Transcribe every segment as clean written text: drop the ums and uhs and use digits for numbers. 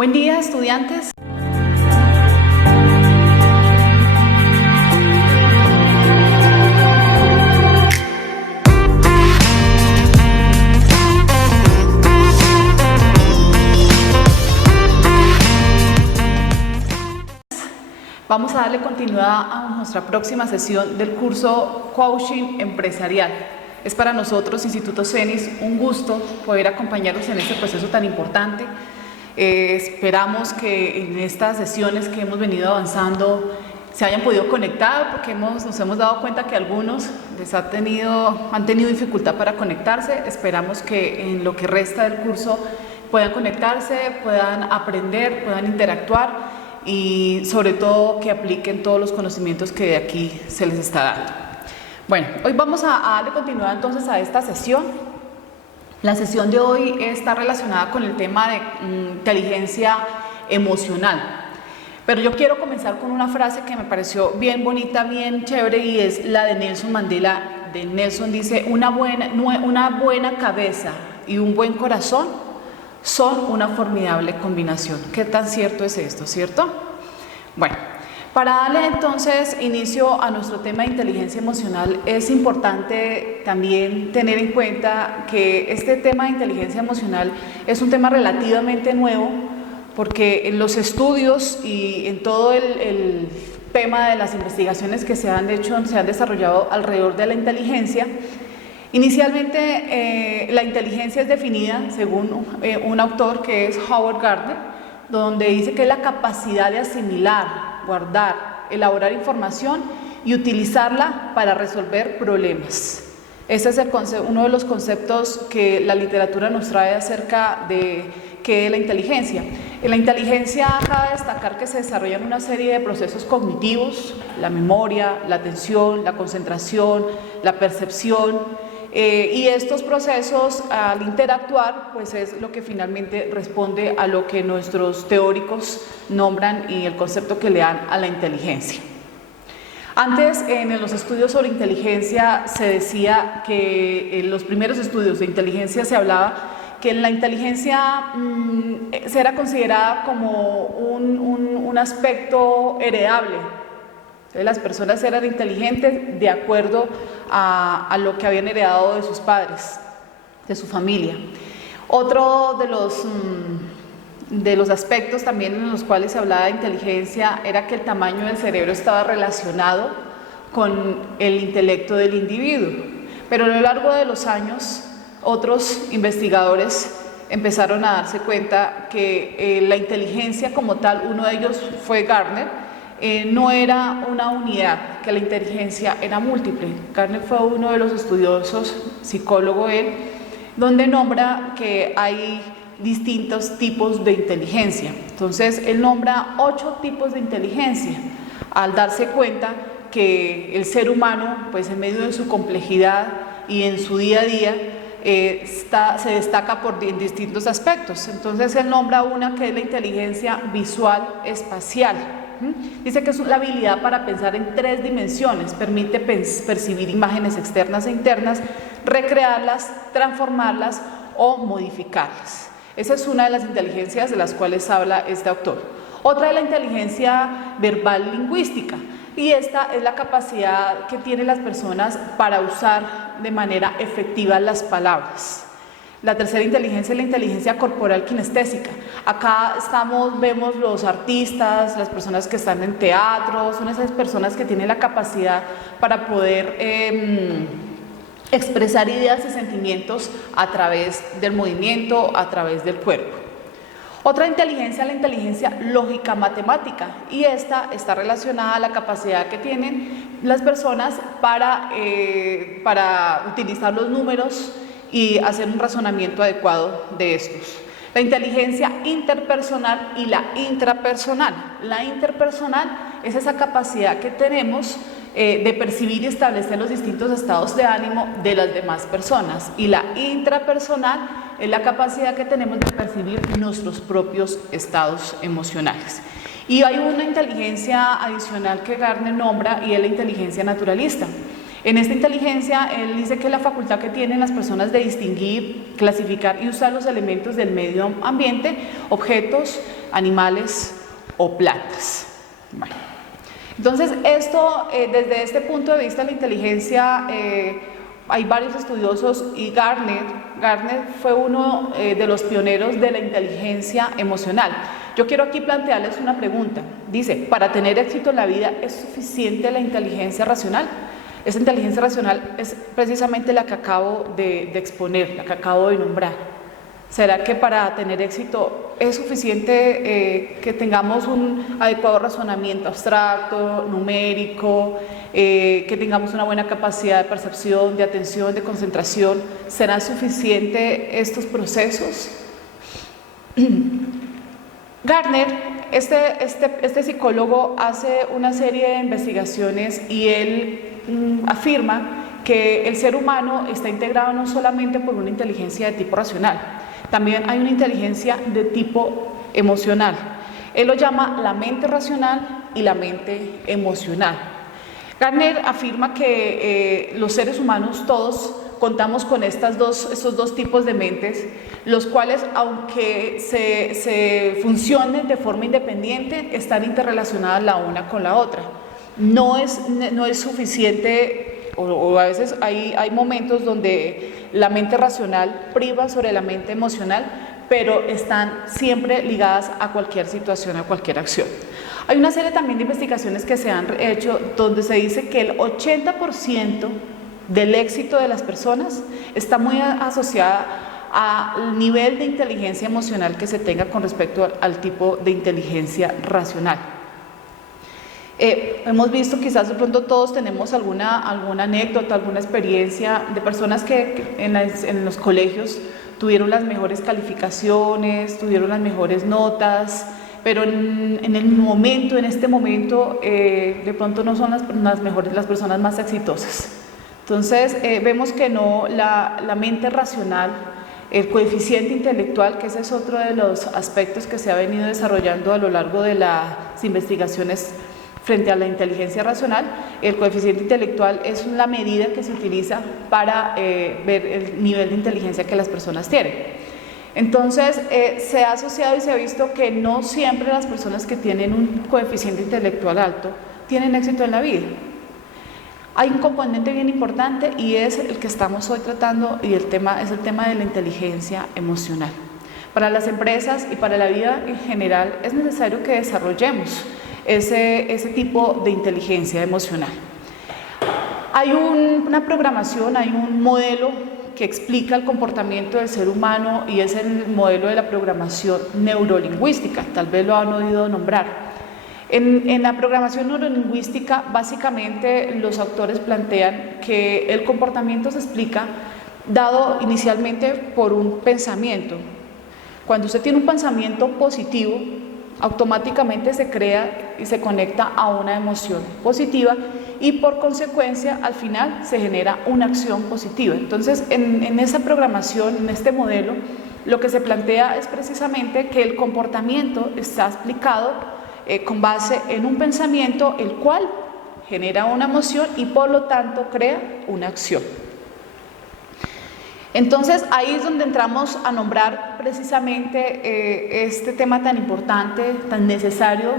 Buen día, estudiantes. Vamos a darle continuidad a nuestra próxima sesión del curso Coaching Empresarial. Es para nosotros, Instituto CENIS, un gusto poder acompañarlos en este proceso tan importante. Esperamos que en estas sesiones que hemos venido avanzando se hayan podido conectar, porque nos hemos dado cuenta que algunos han tenido dificultad para conectarse. Esperamos que en lo que resta del curso puedan conectarse, puedan aprender, puedan interactuar y sobre todo que apliquen todos los conocimientos que de aquí se les está dando. Bueno, hoy vamos a darle continuidad entonces a esta sesión. La sesión de hoy está relacionada con el tema de inteligencia emocional, pero yo quiero comenzar con una frase que me pareció bien bonita, bien chévere, y es la de Nelson Mandela. De Nelson dice: una buena cabeza y un buen corazón son una formidable combinación. ¿Qué tan cierto es esto, cierto? Bueno, para darle entonces inicio a nuestro tema de inteligencia emocional, es importante también tener en cuenta que este tema de inteligencia emocional es un tema relativamente nuevo, porque en los estudios y en todo el tema de las investigaciones que se han desarrollado alrededor de la inteligencia. Inicialmente, la inteligencia es definida según un autor que es Howard Gardner, donde dice que es la capacidad de asimilar, guardar, elaborar información y utilizarla para resolver problemas. Ese es uno de los conceptos que la literatura nos trae acerca de qué es la inteligencia. En la inteligencia cabe destacar que se desarrollan una serie de procesos cognitivos: la memoria, la atención, la concentración, la percepción. Y estos procesos, al interactuar, pues es lo que finalmente responde a lo que nuestros teóricos nombran y el concepto que le dan a la inteligencia. Antes, en los estudios sobre inteligencia, se decía que en los primeros estudios de inteligencia se hablaba que la inteligencia era considerada como un aspecto heredable. Entonces, las personas eran inteligentes de acuerdo a lo que habían heredado de sus padres, de su familia. Otro de los aspectos también en los cuales se hablaba de inteligencia era que el tamaño del cerebro estaba relacionado con el intelecto del individuo. Pero a lo largo de los años, otros investigadores empezaron a darse cuenta que la inteligencia como tal, uno de ellos fue Gardner, no era una unidad, que la inteligencia era múltiple. Gardner fue uno de los estudiosos, psicólogo él, donde nombra que hay distintos tipos de inteligencia. Entonces él nombra 8 tipos de inteligencia, al darse cuenta que el ser humano, pues en medio de su complejidad y en su día a día, se destaca en distintos aspectos. Entonces él nombra una que es la inteligencia visual espacial. Dice que es la habilidad para pensar en 3 dimensiones, permite percibir imágenes externas e internas, recrearlas, transformarlas o modificarlas. Esa es una de las inteligencias de las cuales habla este autor. Otra es la inteligencia verbal lingüística, y esta es la capacidad que tienen las personas para usar de manera efectiva las palabras. La tercera inteligencia es la inteligencia corporal kinestésica. Acá vemos los artistas, las personas que están en teatro, son esas personas que tienen la capacidad para poder expresar ideas y sentimientos a través del movimiento, a través del cuerpo. Otra inteligencia es la inteligencia lógica matemática, y esta está relacionada a la capacidad que tienen las personas para utilizar los números y hacer un razonamiento adecuado de estos. La inteligencia interpersonal y la intrapersonal. La interpersonal es esa capacidad que tenemos de percibir y establecer los distintos estados de ánimo de las demás personas, y la intrapersonal es la capacidad que tenemos de percibir nuestros propios estados emocionales. Y hay una inteligencia adicional que Gardner nombra, y es la inteligencia naturalista. En esta inteligencia, él dice que es la facultad que tienen las personas de distinguir, clasificar y usar los elementos del medio ambiente, objetos, animales o plantas. Bueno, entonces esto, desde este punto de vista de la inteligencia, hay varios estudiosos y Gardner fue uno de los pioneros de la inteligencia emocional. Yo quiero aquí plantearles una pregunta. Dice, ¿para tener éxito en la vida es suficiente la inteligencia racional? Esa inteligencia racional es precisamente la que acabo de exponer, la que acabo de nombrar. ¿Será que para tener éxito es suficiente que tengamos un adecuado razonamiento abstracto, numérico, que tengamos una buena capacidad de percepción, de atención, de concentración? ¿Serán suficientes estos procesos? Gardner, este psicólogo, hace una serie de investigaciones y él afirma que el ser humano está integrado no solamente por una inteligencia de tipo racional, también hay una inteligencia de tipo emocional. Él lo llama la mente racional y la mente emocional. Gardner afirma que los seres humanos todos contamos con estos dos tipos de mentes, los cuales, aunque se funcionen de forma independiente, están interrelacionadas la una con la otra. No es suficiente, o a veces hay momentos donde la mente racional priva sobre la mente emocional, pero están siempre ligadas a cualquier situación, a cualquier acción. Hay una serie también de investigaciones que se han hecho donde se dice que el 80% del éxito de las personas está muy asociada al nivel de inteligencia emocional que se tenga con respecto al tipo de inteligencia racional. Hemos visto, quizás de pronto todos tenemos alguna anécdota, alguna experiencia de personas que en los colegios tuvieron las mejores calificaciones, tuvieron las mejores notas, pero en este momento, de pronto no son las personas más exitosas. Entonces, vemos que no, la mente racional, el coeficiente intelectual, que ese es otro de los aspectos que se ha venido desarrollando a lo largo de las investigaciones frente a la inteligencia racional, el coeficiente intelectual es la medida que se utiliza para ver el nivel de inteligencia que las personas tienen. Entonces, se ha asociado y se ha visto que no siempre las personas que tienen un coeficiente intelectual alto tienen éxito en la vida. Hay un componente bien importante y es el que estamos hoy tratando, y es el tema de la inteligencia emocional. Para las empresas y para la vida en general es necesario que desarrollemos ese tipo de inteligencia emocional. Hay una programación, hay un modelo que explica el comportamiento del ser humano y es el modelo de la programación neurolingüística, tal vez lo han oído nombrar. En la programación neurolingüística, básicamente los autores plantean que el comportamiento se explica dado inicialmente por un pensamiento. Cuando usted tiene un pensamiento positivo, automáticamente se crea y se conecta a una emoción positiva y por consecuencia al final se genera una acción positiva. Entonces en esa programación, en este modelo, lo que se plantea es precisamente que el comportamiento está explicado con base en un pensamiento el cual genera una emoción y por lo tanto crea una acción. Entonces ahí es donde entramos a nombrar precisamente este tema tan importante, tan necesario,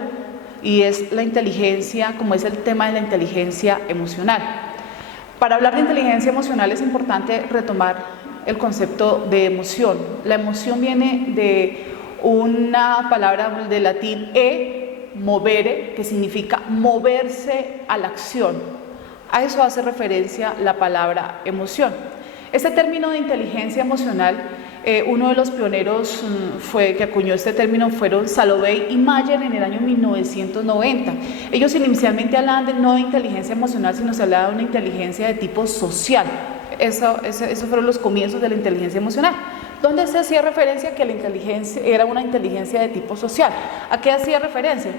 y es la inteligencia, como es el tema de la inteligencia emocional. Para hablar de inteligencia emocional es importante retomar el concepto de emoción. La emoción viene de una palabra de latín movere, que significa moverse a la acción. A eso hace referencia la palabra emoción. Este término de inteligencia emocional, uno de los pioneros que acuñó este término fueron Salovey y Mayer en el año 1990. Ellos inicialmente hablaban no de inteligencia emocional, sino se hablaba de una inteligencia de tipo social. Esos fueron los comienzos de la inteligencia emocional, donde se hacía referencia a que la inteligencia era una inteligencia de tipo social. ¿A qué hacía referencia?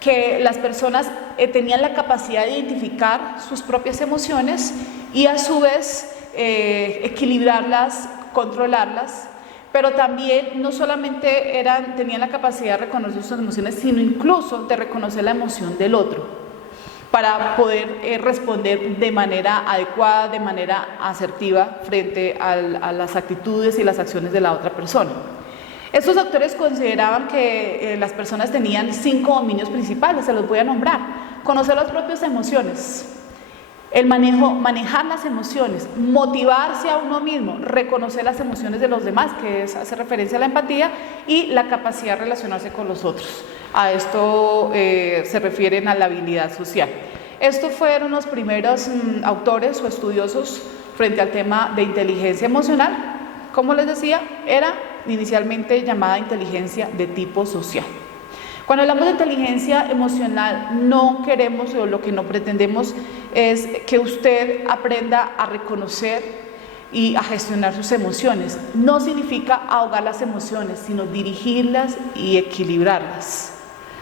Que las personas tenían la capacidad de identificar sus propias emociones y a su vez equilibrarlas, controlarlas, pero también no solamente tenían la capacidad de reconocer sus emociones, sino incluso de reconocer la emoción del otro para poder responder de manera adecuada, de manera asertiva frente a las actitudes y las acciones de la otra persona. Estos autores consideraban que las personas tenían 5 dominios principales, se los voy a nombrar: conocer las propias emociones, el manejar las emociones, motivarse a uno mismo, reconocer las emociones de los demás, que hace referencia a la empatía, y la capacidad de relacionarse con los otros. A esto se refieren a la habilidad social. Estos fueron los primeros autores o estudiosos frente al tema de inteligencia emocional. Como les decía, era inicialmente llamada inteligencia de tipo social. Cuando hablamos de inteligencia emocional, no queremos, o lo que no pretendemos es que usted aprenda a reconocer y a gestionar sus emociones. No significa ahogar las emociones, sino dirigirlas y equilibrarlas.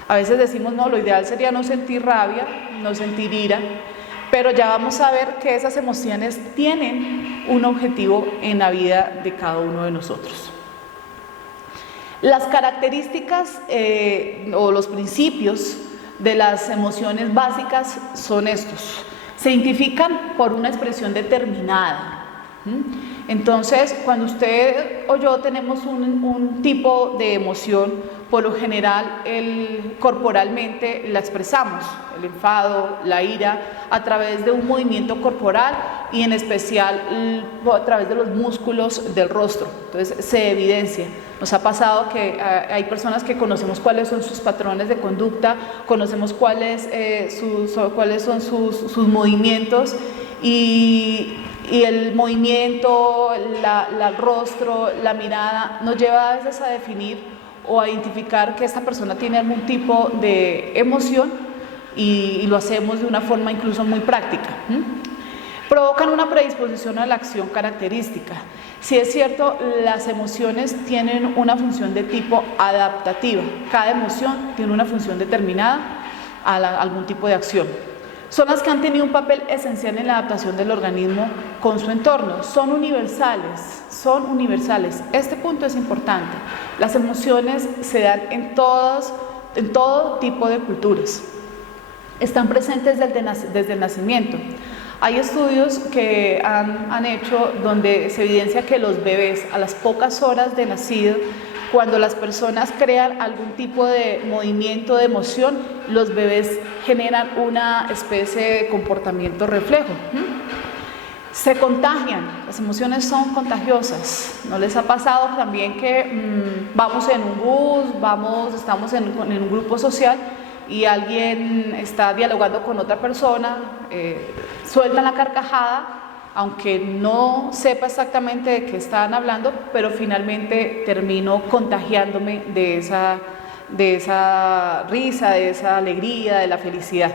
A veces decimos, no, lo ideal sería no sentir rabia, no sentir ira, pero ya vamos a ver que esas emociones tienen un objetivo en la vida de cada uno de nosotros. Las características o los principios de las emociones básicas son estos. Se identifican por una expresión determinada. Entonces, cuando usted o yo tenemos un tipo de emoción, por lo general corporalmente la expresamos, el enfado, la ira, a través de un movimiento corporal y en especial a través de los músculos del rostro. Entonces se evidencia. Nos ha pasado que hay personas que conocemos cuáles son sus patrones de conducta, conocemos cuáles son sus movimientos, y el movimiento, el rostro, la mirada nos lleva a veces a definir o a identificar que esta persona tiene algún tipo de emoción, y lo hacemos de una forma incluso muy práctica. Provocan una predisposición a la acción característica. Si es cierto, las emociones tienen una función de tipo adaptativa. Cada emoción tiene una función determinada a algún tipo de acción. Son las que han tenido un papel esencial en la adaptación del organismo con su entorno. Son universales, son universales. Este punto es importante. Las emociones se dan en todo tipo de culturas. Están presentes desde el nacimiento. Hay estudios que han hecho donde se evidencia que los bebés, a las pocas horas de nacido, cuando las personas crean algún tipo de movimiento de emoción, los bebés generan una especie de comportamiento reflejo. Se contagian, las emociones son contagiosas. ¿No les ha pasado también que vamos en un bus, estamos en un grupo social y alguien está dialogando con otra persona, sueltan la carcajada, aunque no sepa exactamente de qué están hablando, pero finalmente termino contagiándome de esa risa, de esa alegría, de la felicidad.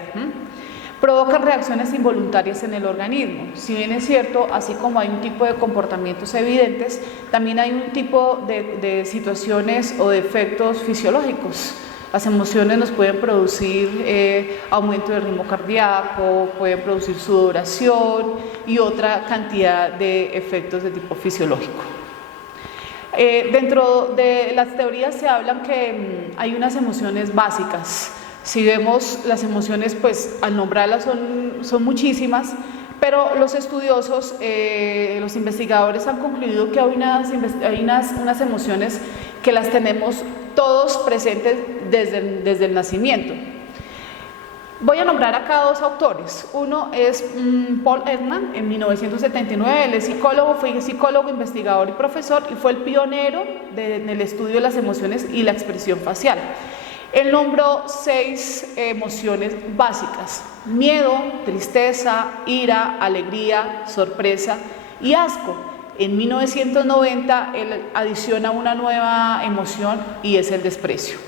Provocan reacciones involuntarias en el organismo. Si bien es cierto, así como hay un tipo de comportamientos evidentes, también hay un tipo de situaciones o de efectos fisiológicos. Las emociones nos pueden producir aumento del ritmo cardíaco, pueden producir sudoración y otra cantidad de efectos de tipo fisiológico. Dentro de las teorías se hablan que hay unas emociones básicas. Si vemos las emociones, pues al nombrarlas son muchísimas, pero los estudiosos, los investigadores han concluido que hay unas emociones que las tenemos todos presentes desde el nacimiento. Voy a nombrar acá dos autores. Uno es Paul Ekman, en 1979. Él es psicólogo, fue psicólogo, investigador y profesor, y fue el pionero en el estudio de las emociones y la expresión facial. Él nombró 6 emociones básicas: miedo, tristeza, ira, alegría, sorpresa y asco. En 1990 él adiciona una nueva emoción y es el desprecio.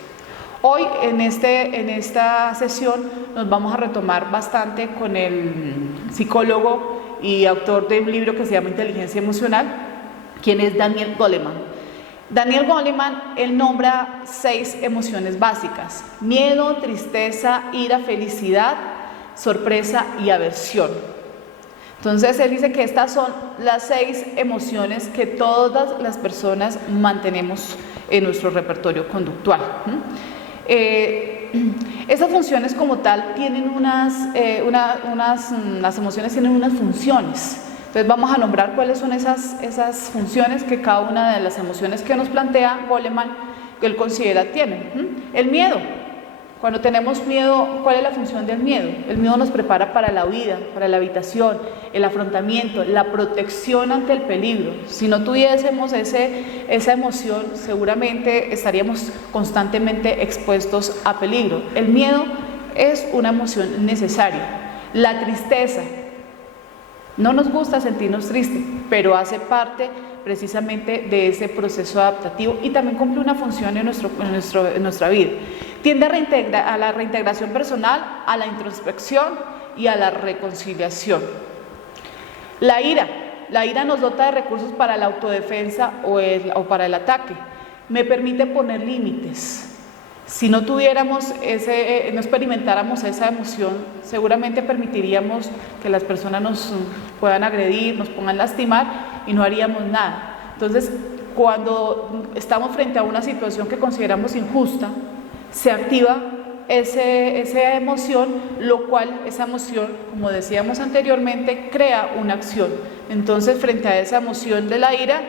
Hoy en esta sesión nos vamos a retomar bastante con el psicólogo y autor de un libro que se llama Inteligencia Emocional, quien es Daniel Goleman. Daniel Goleman, él nombra 6 emociones básicas: miedo, tristeza, ira, felicidad, sorpresa y aversión. Entonces él dice que estas son las 6 emociones que todas las personas mantenemos en nuestro repertorio conductual. Esas funciones como tal tienen las emociones tienen unas funciones. Entonces vamos a nombrar cuáles son esas funciones que cada una de las emociones que nos plantea Goleman, que él considera tienen. El miedo. Cuando tenemos miedo, ¿cuál es la función del miedo? El miedo nos prepara para la huida, para la evitación, el afrontamiento, la protección ante el peligro. Si no tuviésemos esa emoción, seguramente estaríamos constantemente expuestos a peligro. El miedo es una emoción necesaria. La tristeza. No nos gusta sentirnos tristes, pero hace parte precisamente de ese proceso adaptativo y también cumple una función en nuestra vida. Tiende a la reintegración personal, a la introspección y a la reconciliación. La ira nos dota de recursos para la autodefensa o para el ataque. Me permite poner límites. Si no tuviéramos no experimentáramos esa emoción, seguramente permitiríamos que las personas nos puedan agredir, nos pongan lastimar y no haríamos nada. Entonces, cuando estamos frente a una situación que consideramos injusta, se activa esa emoción, lo cual esa emoción, como decíamos anteriormente, crea una acción. Entonces, frente a esa emoción de la ira,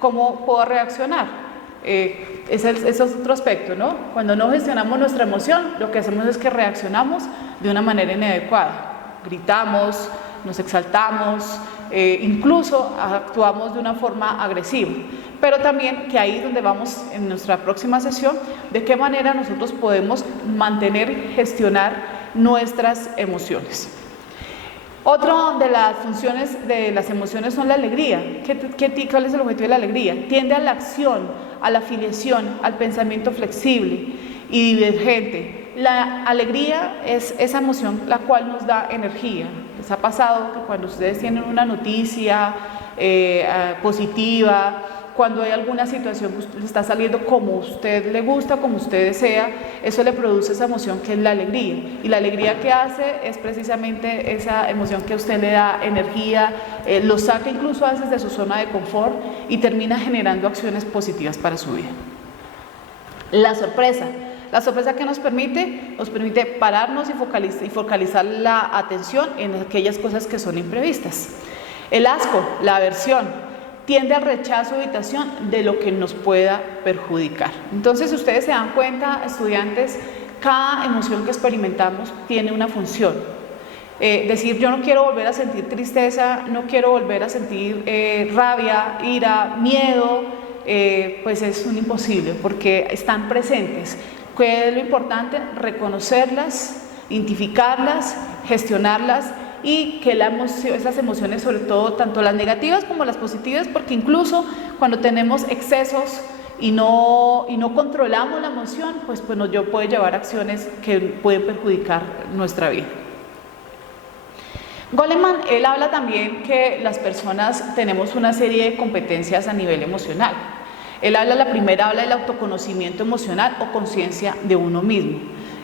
¿cómo puedo reaccionar? Ese es otro aspecto, ¿no? Cuando no gestionamos nuestra emoción, lo que hacemos es que reaccionamos de una manera inadecuada. Gritamos, nos exaltamos, incluso actuamos de una forma agresiva. Pero también que ahí es donde vamos en nuestra próxima sesión, de qué manera nosotros podemos mantener, gestionar nuestras emociones. Otra de las funciones de las emociones son la alegría. ¿Cuál es el objetivo de la alegría? Tiende a la acción, a la afiliación, al pensamiento flexible y divergente. La alegría es esa emoción la cual nos da energía. ¿Les ha pasado que cuando ustedes tienen una noticia positiva, cuando hay alguna situación que está saliendo como a usted le gusta, como usted desea, eso le produce esa emoción que es la alegría? Y la alegría que hace es precisamente esa emoción que a usted le da energía, lo saca incluso a veces de su zona de confort y termina generando acciones positivas para su vida. La sorpresa. La sorpresa que nos permite pararnos y focalizar la atención en aquellas cosas que son imprevistas. El asco, la aversión, tiende al rechazo o evitación de lo que nos pueda perjudicar. Entonces, si ustedes se dan cuenta, estudiantes, cada emoción que experimentamos tiene una función. Decir yo no quiero volver a sentir tristeza, no quiero volver a sentir rabia, ira, miedo, pues es un imposible porque están presentes. ¿Qué es lo importante? Reconocerlas, identificarlas, gestionarlas y que esas emociones, sobre todo tanto las negativas como las positivas, porque incluso cuando tenemos excesos y no controlamos la emoción, pues nos puede llevar a acciones que pueden perjudicar nuestra vida. Goleman, él habla también que las personas tenemos una serie de competencias a nivel emocional. La primera habla del autoconocimiento emocional o conciencia de uno mismo.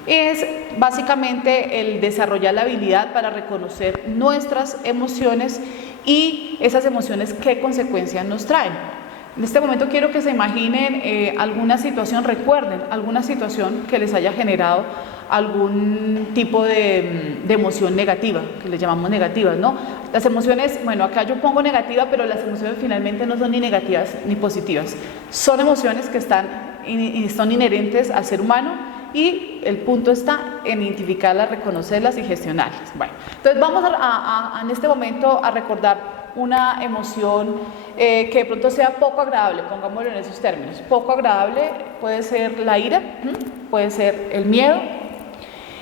Es básicamente el desarrollar la habilidad para reconocer nuestras emociones y esas emociones qué consecuencias nos traen. En este momento quiero que se imaginen alguna situación, recuerden alguna situación que les haya generado algún tipo de emoción negativa, que le llamamos negativas, ¿no? Las emociones, bueno, acá yo pongo negativa, pero las emociones finalmente no son ni negativas ni positivas. Son emociones que son inherentes al ser humano y el punto está en identificarlas, reconocerlas y gestionarlas. Bueno, entonces vamos en este momento a recordar una emoción que de pronto sea poco agradable, pongámoslo en esos términos. Poco agradable puede ser la ira, puede ser el miedo.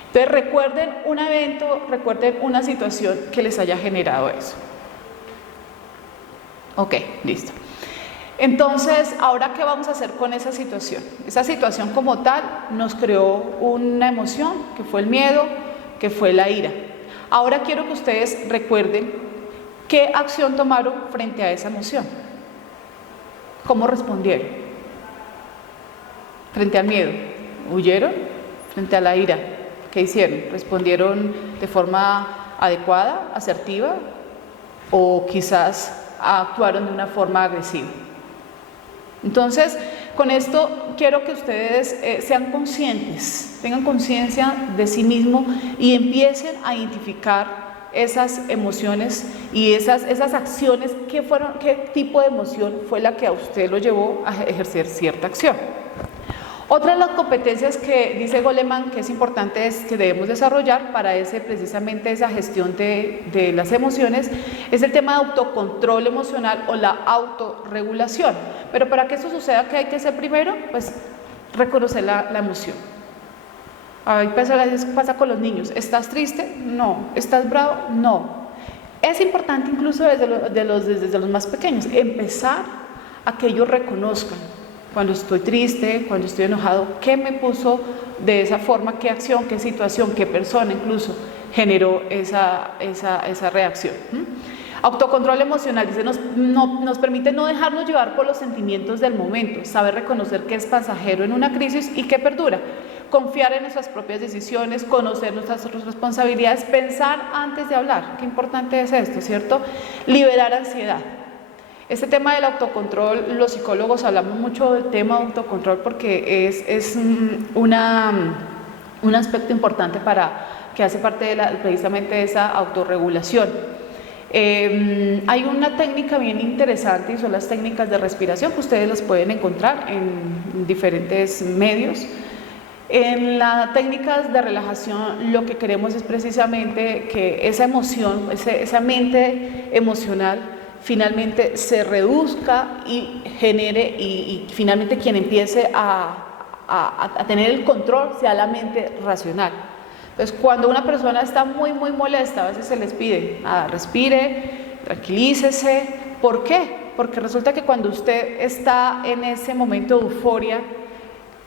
Entonces recuerden un evento, recuerden una situación que les haya generado eso. Ok, listo. Entonces, ¿ahora qué vamos a hacer con esa situación? Esa situación como tal nos creó una emoción, que fue el miedo, que fue la ira. Ahora quiero que ustedes recuerden qué acción tomaron frente a esa emoción. ¿Cómo respondieron? Frente al miedo, ¿huyeron? Frente a la ira, ¿qué hicieron? ¿Respondieron de forma adecuada, asertiva? ¿O quizás actuaron de una forma agresiva? Entonces, con esto quiero que ustedes sean conscientes, tengan conciencia de sí mismos y empiecen a identificar esas emociones y esas acciones, qué tipo de emoción fue la que a usted lo llevó a ejercer cierta acción. Otra de las competencias que dice Goleman que es importante es que debemos desarrollar para precisamente esa gestión de las emociones es el tema de autocontrol emocional o la autorregulación. Pero para que eso suceda, ¿qué hay que hacer primero? Pues reconocer la emoción. A veces pasa con los niños, ¿estás triste? No. ¿Estás bravo? No. Es importante incluso desde los más pequeños empezar a que ellos reconozcan cuando estoy triste, cuando estoy enojado, qué me puso de esa forma, qué acción, qué situación, qué persona incluso generó esa reacción. Autocontrol emocional, dice, nos permite no dejarnos llevar por los sentimientos del momento, saber reconocer que es pasajero en una crisis y que perdura, confiar en nuestras propias decisiones, conocer nuestras responsabilidades, pensar antes de hablar, qué importante es esto, ¿cierto? Liberar ansiedad. Este tema del autocontrol, los psicólogos hablamos mucho del tema de autocontrol porque es un aspecto importante que hace parte precisamente de esa autorregulación. Hay una técnica bien interesante y son las técnicas de respiración que ustedes las pueden encontrar en diferentes medios. En las técnicas de relajación lo que queremos es precisamente que esa emoción, esa mente emocional finalmente se reduzca y genere y finalmente quien empiece a tener el control sea la mente racional. Entonces cuando una persona está muy molesta, a veces se les pide, respire, tranquilícese. ¿Por qué? Porque resulta que cuando usted está en ese momento de euforia,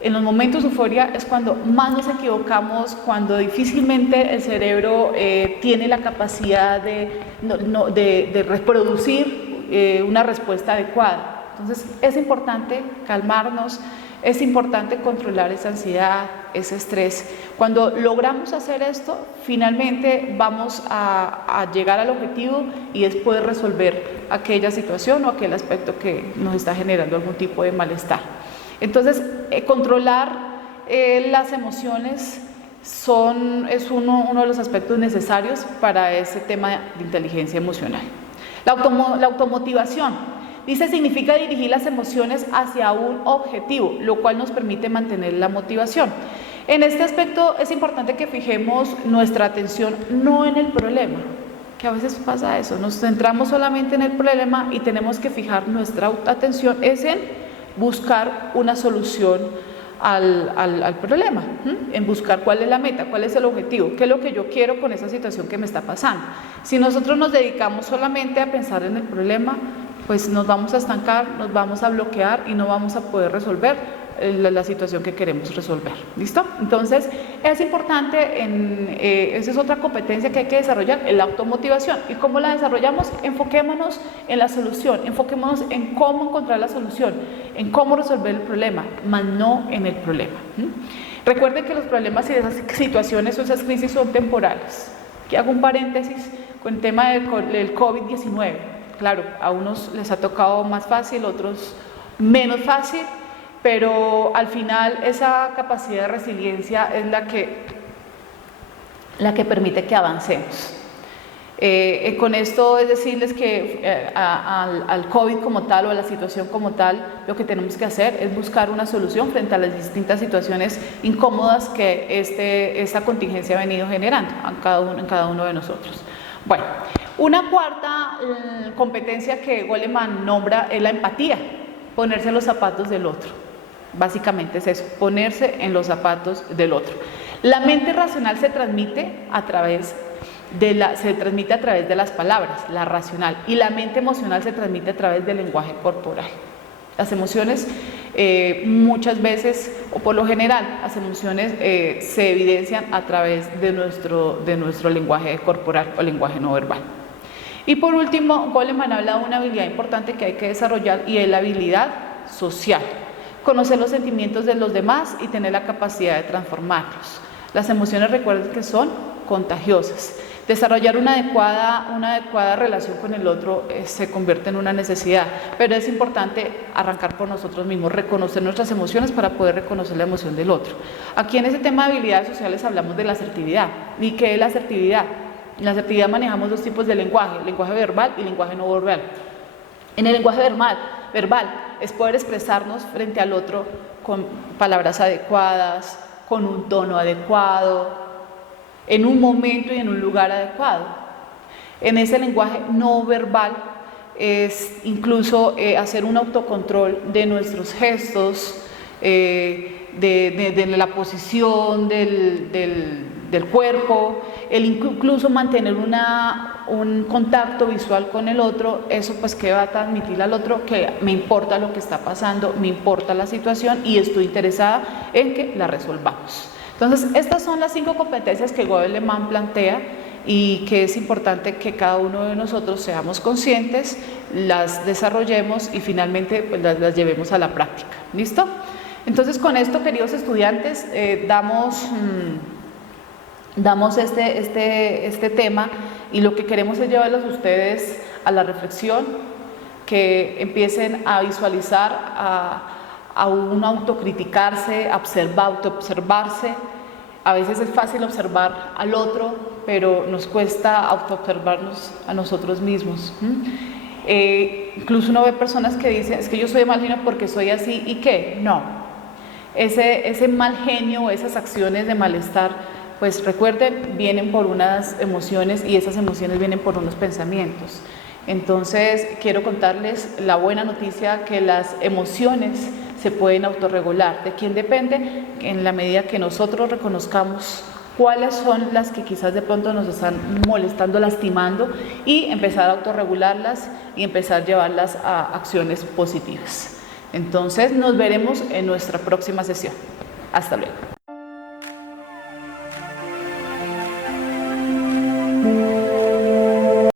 en los momentos de euforia es cuando más nos equivocamos, cuando difícilmente el cerebro tiene la capacidad de reproducir una respuesta adecuada. Entonces es importante calmarnos, es importante controlar esa ansiedad, ese estrés. Cuando logramos hacer esto, finalmente vamos a llegar al objetivo y es poder resolver aquella situación o aquel aspecto que nos está generando algún tipo de malestar. Entonces, controlar las emociones es uno de los aspectos necesarios para ese tema de inteligencia emocional. La automotivación, dice, significa dirigir las emociones hacia un objetivo, lo cual nos permite mantener la motivación. En este aspecto es importante que fijemos nuestra atención no en el problema, que a veces pasa eso, nos centramos solamente en el problema y tenemos que fijar nuestra atención en buscar una solución al problema, en buscar cuál es la meta, cuál es el objetivo, qué es lo que yo quiero con esa situación que me está pasando. Si nosotros nos dedicamos solamente a pensar en el problema, pues nos vamos a estancar, nos vamos a bloquear y no vamos a poder resolver la situación que queremos resolver. ¿Listo? Entonces es importante, esa es otra competencia que hay que desarrollar, la automotivación. ¿Y cómo la desarrollamos? Enfoquémonos en la solución, enfoquémonos en cómo encontrar la solución, en cómo resolver el problema, más no en el problema. Recuerden que los problemas y esas situaciones o esas crisis son temporales. Aquí hago un paréntesis con el tema del COVID-19. Claro, a unos les ha tocado más fácil, otros menos fácil, pero al final esa capacidad de resiliencia es la que permite que avancemos. Con esto es decirles que al COVID como tal o a la situación como tal, lo que tenemos que hacer es buscar una solución frente a las distintas situaciones incómodas que esta contingencia ha venido generando en cada uno de nosotros. Bueno, una cuarta competencia que Goleman nombra es la empatía, ponerse en los zapatos del otro. Básicamente es eso, ponerse en los zapatos del otro. La mente racional se transmite a través de las palabras, la racional, y la mente emocional se transmite a través del lenguaje corporal. Las emociones muchas veces, o por lo general, las emociones se evidencian a través de nuestro lenguaje corporal o lenguaje no verbal. Y por último, Goleman habla de una habilidad importante que hay que desarrollar y es la habilidad social. Conocer los sentimientos de los demás y tener la capacidad de transformarlos. Las emociones, recuerden que son contagiosas. Desarrollar una adecuada relación con el otro se convierte en una necesidad, pero es importante arrancar por nosotros mismos, reconocer nuestras emociones para poder reconocer la emoción del otro. Aquí en ese tema de habilidades sociales hablamos de la asertividad. ¿Y qué es la asertividad? En la asertividad manejamos dos tipos de lenguaje verbal y lenguaje no verbal. En el lenguaje verbal es poder expresarnos frente al otro con palabras adecuadas, con un tono adecuado, en un momento y en un lugar adecuado. En ese lenguaje no verbal es incluso hacer un autocontrol de nuestros gestos, de la posición del cuerpo, el incluso mantener un contacto visual con el otro. Eso pues que va a transmitir al otro que me importa lo que está pasando, me importa la situación y estoy interesada en que la resolvamos. Entonces, estas son las 5 competencias que Goleman plantea y que es importante que cada uno de nosotros seamos conscientes, las desarrollemos y finalmente pues, las llevemos a la práctica. ¿Listo? Entonces, con esto, queridos estudiantes, damos este tema y lo que queremos es llevarlos a ustedes a la reflexión, que empiecen a visualizar, a un autocriticarse, a autoobservarse. A veces es fácil observar al otro, pero nos cuesta autoobservarnos a nosotros mismos. Incluso uno ve personas que dicen, es que yo soy de mal genio porque soy así, ¿y qué? No. Ese mal genio, esas acciones de malestar, pues recuerden, vienen por unas emociones y esas emociones vienen por unos pensamientos. Entonces, quiero contarles la buena noticia que las emociones se pueden autorregular. ¿De quién depende? En la medida que nosotros reconozcamos cuáles son las que quizás de pronto nos están molestando, lastimando, y empezar a autorregularlas y empezar a llevarlas a acciones positivas. Entonces, nos veremos en nuestra próxima sesión. Hasta luego.